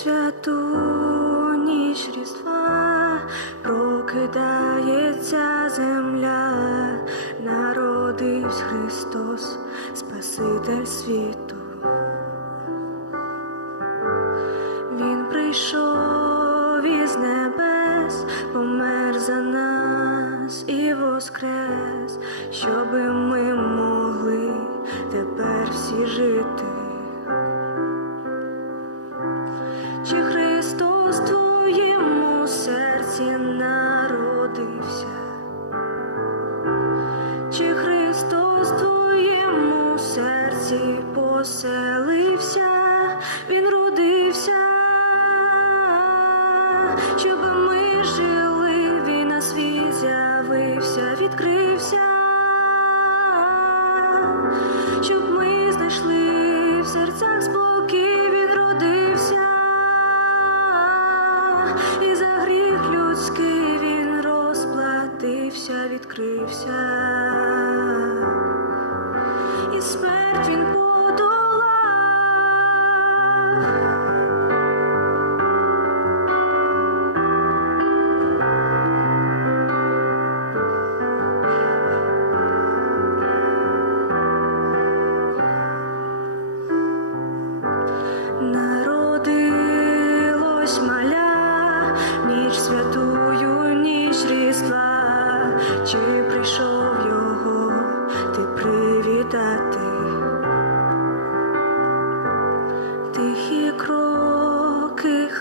святу ніч різдва прокидається земля, народився Христос, Спаситель світу. Він прийшов із небес, помер за нас і воскрес, щоби відкрився, щоб ми знайшли в серцях спокій, Він родився, і за гріх людський Він розплатився, відкрився. І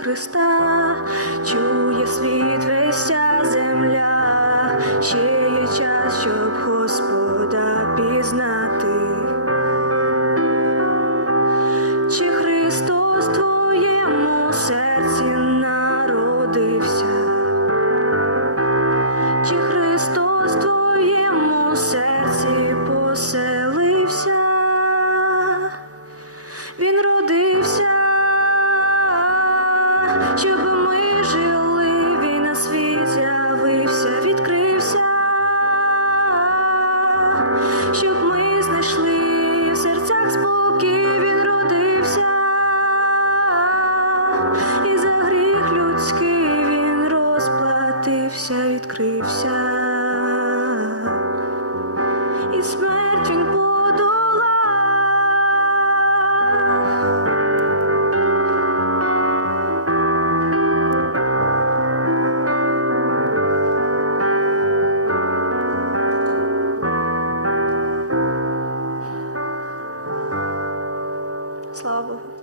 Христа, чує світ весь ця земля, ще є час, щоб Господа щоб ми жили, він на світ з'явився, відкрився, щоб ми знайшли в серцях спокій, він родився, і за гріх людський він розплатився, відкрився, і смерть Слава Богу.